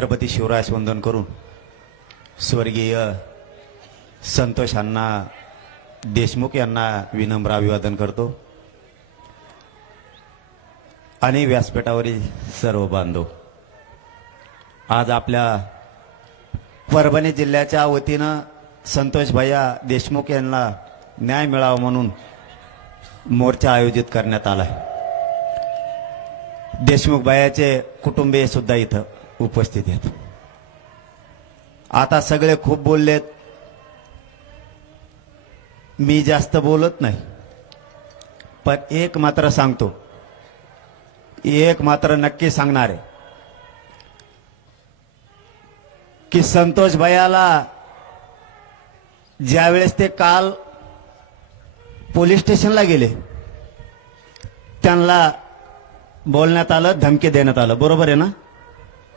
छत्रपती शिवराज वंदन करून स्वर्गीय संतोष यांना देशमुख यांना विनम्र अभिवादन करतो आणि व्यासपीठावरील सर्व बांधव आज आपल्या परभणी जिल्ह्याच्या वतीनं संतोष भैया देशमुख यांना न्याय मिळावा म्हणून मोर्चा आयोजित करण्यात आला आहे देशमुख भैयाचे कुटुंबीय सुद्धा इथं उपस्थित आहेत आता सगळे खूप बोललेत मी जास्त बोलत नाही पण एक मात्र सांगतो एक मात्र नक्की सांगणार आहे की संतोष भयाला ज्यावेळेस ते काल पोलीस स्टेशनला गेले त्यांना बोलण्यात आलं धमकी देण्यात आलं बरोबर आहे ना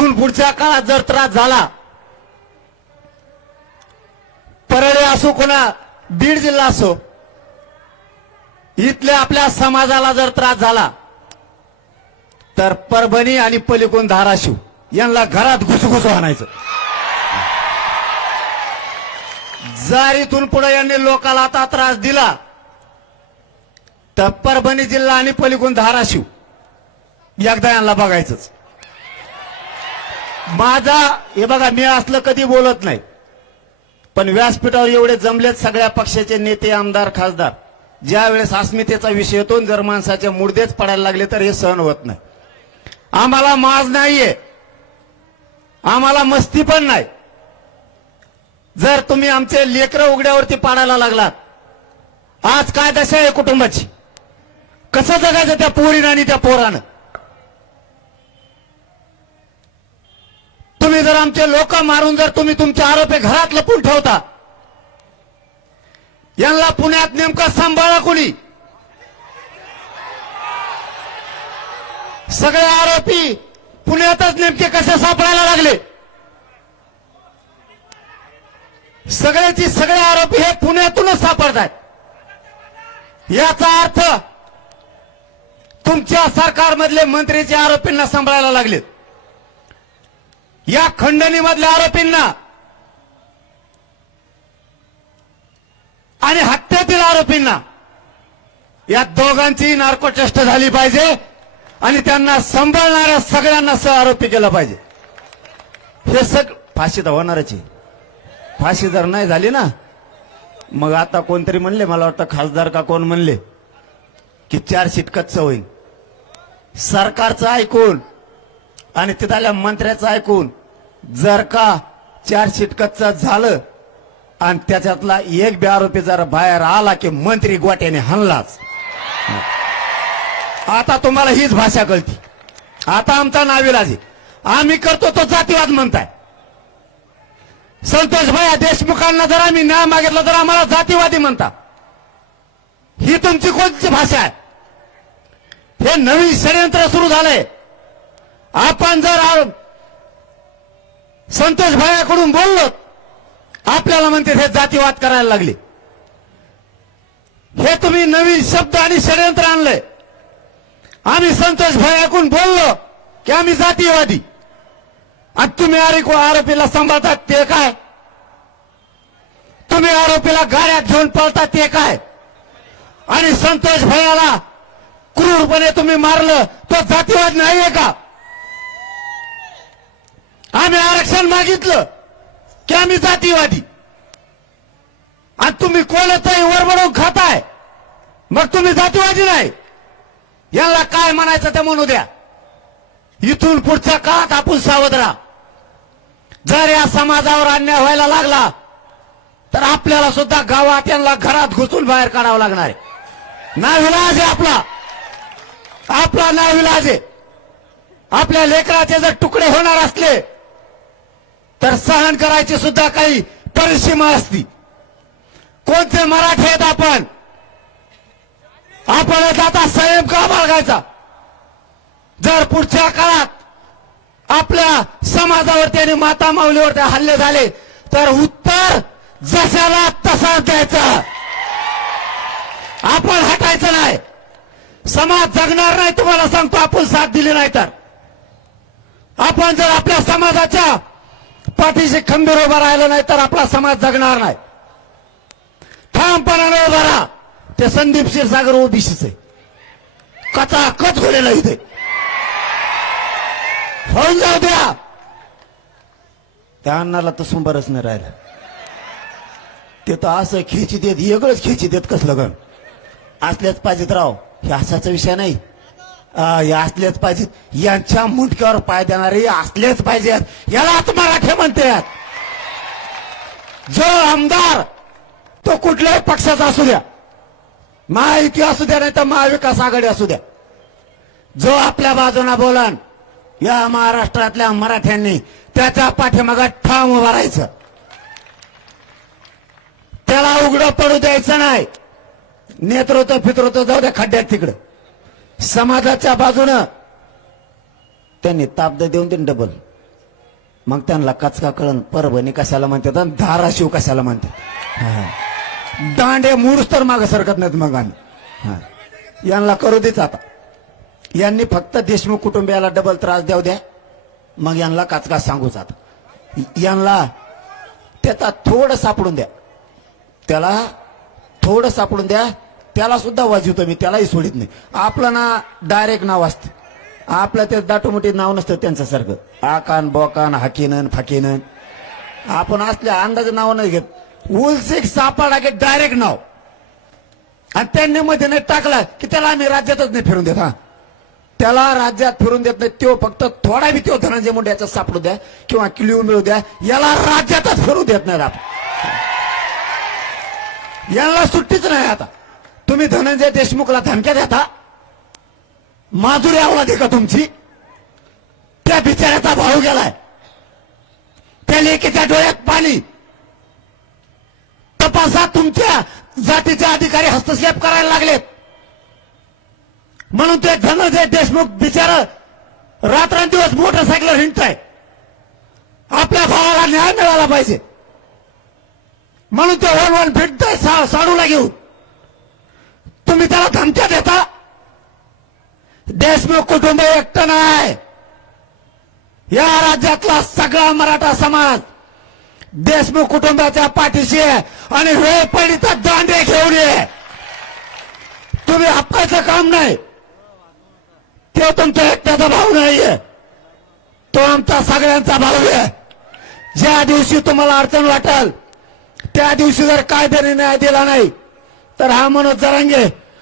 इथून पुढच्या काळात जर त्रास झाला परळे असो कोणा बीड जिल्हा असो इथल्या आपल्या समाजाला जर त्रास झाला तर परभणी आणि पलिकोण धाराशिव यांना घरात घुसघुस आणायचं जर इथून पुढे यांनी लोकाला आता त्रास दिला तर परभणी जिल्हा आणि पलिकोण धाराशिव एकदा यांना बघायचंच माझा हे बघा मी असलं कधी बोलत नाही पण व्यासपीठावर एवढे जमलेत सगळ्या पक्षाचे नेते आमदार खासदार ज्या वेळेस अस्मितेचा विषय येतो जर माणसाचे मुर्देच पडायला लागले तर हे सहन होत नाही आम्हाला माज नाहीये आम्हाला मस्ती पण नाही जर तुम्ही आमचे लेकरं उघड्यावरती पाडायला लागलात आज काय दशा आहे कुटुंबाची कसं जगायचं त्या पोरीनं आणि त्या पोरानं तुम्ही जर आमचे लोक मारून जर तुम्ही तुमचे आरोपी घरात लपून ठेवता यांना पुण्यात नेमका सांभाळा कोणी सगळे आरोपी पुण्यातच नेमके कसे सापडायला लागले सगळ्याची सगळे आरोपी हे पुण्यातूनच सापडतात याचा अर्थ तुमच्या सरकारमधले मंत्रीचे आरोपींना सांभाळायला लागलेत या खंडणीमधल्या आरोपींना आणि हत्येतील आरोपींना या दोघांची नार्कोचेष्ट झाली पाहिजे आणि त्यांना सांभाळणाऱ्या सगळ्यांना सह आरोपी केला पाहिजे हे सग फाशी तर होणारच फाशी जर नाही झाली ना मग आता कोणतरी म्हणले मला वाटतं खासदार का कोण म्हणले की शीट कच्च होईल सरकारचं ऐकून आणि तिथल्या मंत्र्याचं ऐकून जर का चार कच्चा झालं आणि त्याच्यातला एक बे आरोपी जर बाहेर आला की मंत्री गोट्याने हल्लाच आता तुम्हाला हीच भाषा कळती आता आमचा नाविलाजी आम्ही करतो तो जातीवाद म्हणताय संतोष भाया देशमुखांना जर आम्ही न्याय मागितला तर आम्हाला जातीवादी म्हणता ही तुमची कोणती भाषा आहे हे नवीन षडयंत्र सुरू झालंय आपण जर संतोष भायाकडून बोललो आपल्याला म्हणते हे जातीवाद करायला लागले हे तुम्ही नवीन शब्द आणि षडयंत्र आणलंय आम्ही संतोष भायाकडून बोललो की आम्ही जातीवादी आणि तुम्ही अरे आरोपीला सांभाळतात ते काय तुम्ही आरोपीला गाड्यात घेऊन पळतात ते काय आणि संतोष भयाला क्रूरपणे तुम्ही मारलं तो जातीवाद नाहीये का आम्ही आरक्षण मागितलं की आम्ही जातीवादी आणि तुम्ही कोणतंही वर बनवून खाताय मग तुम्ही जातीवादी नाही यांना काय म्हणायचं ते म्हणू द्या इथून पुढच्या काळात आपण सावध जर या समाजावर अन्याय व्हायला लागला तर आपल्याला सुद्धा गावात यांना घरात घुसून बाहेर काढावं लागणार आहे ना आहे आपला आपला विलाज आहे आपल्या लेकराचे जर तुकडे होणार असले तर सहन करायची सुद्धा काही परिसीमा असती कोणते मराठी आहेत आपण आपण आता संयम का बाळगायचा जर पुढच्या काळात आपल्या समाजावरती आणि माता माऊलीवरती हल्ले झाले तर उत्तर जशाला तसाच द्यायचा आपण हटायचं नाही समाज जगणार नाही तुम्हाला सांगतो आपण साथ दिली नाही तर आपण जर आपल्या समाजाच्या पाठीशी खंबीर उभा राहिलं नाही तर आपला समाज जगणार नाही ठामपणाने उभा राहा ते संदीप क्षीरसागर ओबीसीचे कचा कच घोडेला इथे होऊन जाऊ द्या त्या अन्नाला तर सुंबरच नाही राहिलं ते तर असं खेची देत एकच खेची देत कसलं गण असल्याच पाहिजेत राव हे असाचा विषय नाही असलेच पाहिजेत यांच्या मुंडक्यावर पाय देणारे असलेच पाहिजेत यालाच मराठे म्हणतात जो आमदार तो कुठल्याही पक्षाचा असू द्या महायुती असू द्या नाही तर महाविकास आघाडी असू द्या जो आपल्या बाजूना बोलान या महाराष्ट्रातल्या मराठ्यांनी त्याच्या पाठीमागा ठाम उभारायचं त्याला उघडं पडू द्यायचं नाही नेतृत्व फितृत्व जाऊ द्या खड्ड्यात तिकडं समाजाच्या बाजूनं त्यांनी ताबद देऊन देईन डबल मग त्यांना काचका कळण परभणी कशाला म्हणतात आणि धाराशिव कशाला म्हणतात दांडे मूर्स तर माग सरकत नाहीत मग आणि यांना करू देच आता यांनी फक्त देशमुख कुटुंबियाला डबल त्रास देऊ द्या मग यांना काचका सांगू जात यांना त्याचा थोडं सापडून द्या त्याला थोडं सापडून द्या त्याला सुद्धा वाजवतो मी त्यालाही सोडित नाही आपलं ना डायरेक्ट नाव असतं आपलं ते दाटोमोठी नाव नसतं त्यांच्यासारखं आकान बोकान हाकीनन फाकीनन आपण असल्या अंदाज नाव नाही घेत उलसेक सापाडा घेत डायरेक्ट नाव आणि त्यांनी मध्ये नाही टाकला की त्याला आम्ही राज्यातच नाही फिरून देत हा त्याला राज्यात फिरून देत नाही तो फक्त थोडा बी तो धनंजय मुंडे याचा सापडू द्या किंवा किल्यू मिळू द्या याला राज्यातच फिरू देत नाही आपण याला सुट्टीच नाही आता तुम्ही धनंजय देशमुखला धमक्या देता माजुरी आवडते का तुमची त्या बिचाऱ्याचा भाऊ गेलाय त्या लेकीच्या डोळ्यात पाणी तपासात तुमच्या जातीचे अधिकारी हस्तक्षेप करायला लागलेत म्हणून ते धनंजय देशमुख बिचारा रात्रंदिवस मोटरसायकल हिंडताय आपल्या भावाला न्याय मिळाला पाहिजे म्हणून ते वन वन फिटताय साडूला घेऊन तुम्ही त्याला धमक्या देता देशमुख कुटुंब एकटं नाही या राज्यातला सगळा मराठा समाज देशमुख कुटुंबाच्या पाठीशी आहे आणि वेळ पडली तर दांडे घेऊन ये तुम्ही हक्काचं काम नाही ते तुमचा एकट्याचा भाऊ नाहीये तो आमचा सगळ्यांचा भाऊ आहे ज्या दिवशी तुम्हाला अडचण वाटेल त्या दिवशी जर कायद्याने न्याय दिला नाही तर हा मनोज जरांगे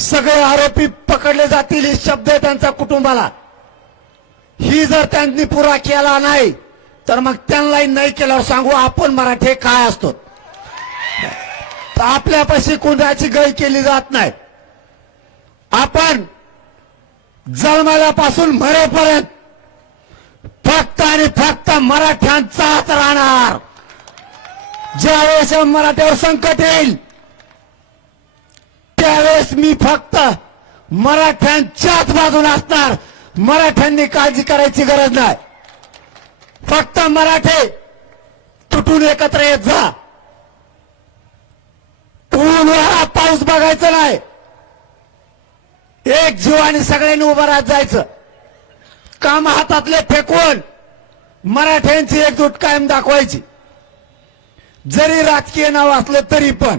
सगळे आरोपी पकडले जातील हे शब्द आहे त्यांच्या कुटुंबाला ही जर त्यांनी पुरा केला नाही तर मग त्यांनाही नाही केल्यावर सांगू आपण मराठे काय असतो तर आपल्यापाशी कोणाची गय केली जात नाही आपण जन्मल्यापासून मरेपर्यंत फक्त आणि फक्त मराठ्यांचाच राहणार ज्यावेळेस मराठ्यावर संकट येईल त्यावेळेस मी फक्त मराठ्यांच्याच बाजून असणार मराठ्यांनी काळजी करायची गरज नाही फक्त मराठे तुटून एकत्र येत जा ऊन पाऊस बघायचा नाही एक जीवाने सगळ्यांनी उभं राहत जायचं काम हातातले फेकून मराठ्यांची एकजूट कायम दाखवायची जरी राजकीय नाव असलं तरी पण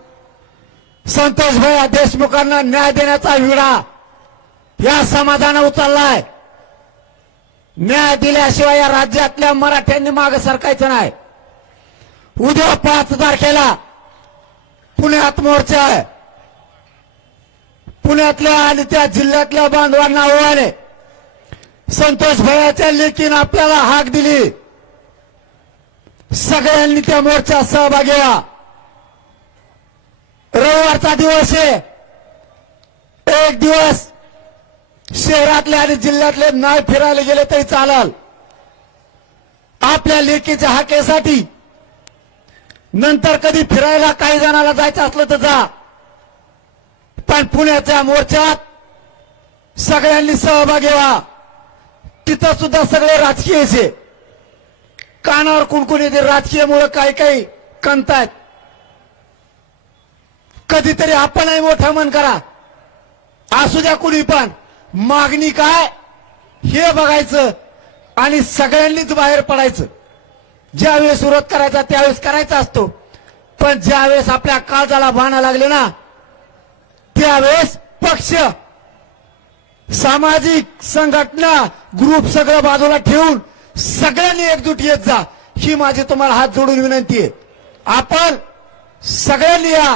संतोष भैया देशमुखांना न्याय देण्याचा विडा या समाजानं उचललाय न्याय दिल्याशिवाय या राज्यातल्या मराठ्यांनी मागे सरकायचं नाही उद्या पाच तारखेला पुण्यात मोर्चा आहे पुण्यातल्या आणि त्या जिल्ह्यातल्या बांधवांना आव्हाने संतोष भयाच्या लेखीन आपल्याला हाक दिली सगळ्यांनी त्या मोर्चा सहभागी रविवारचा दिवस आहे एक दिवस शहरातले आणि जिल्ह्यातले नाय फिरायला गेले तरी चालाल आपल्या लेकीच्या हाकेसाठी नंतर कधी फिरायला काही जणाला जायचं असलं तर जा पण पुण्याच्या मोर्चात सगळ्यांनी सहभागी व्हा तिथं सुद्धा सगळे राजकीय कानावर राजकीय मुळे काही काही कणतायत कधीतरी आपणही मोठा मन करा असू द्या कुणी पण मागणी काय हे बघायचं आणि सगळ्यांनीच बाहेर पडायचं ज्यावेळेस विरोध करायचा त्यावेळेस करायचा असतो पण ज्यावेळेस आपल्या काळजाला भाना लागले ना त्यावेळेस पक्ष सामाजिक संघटना ग्रुप सगळं बाजूला ठेवून सगळ्यांनी एकजूट येत जा ही माझी तुम्हाला हात जोडून विनंती आहे आपण सगळ्यांनी या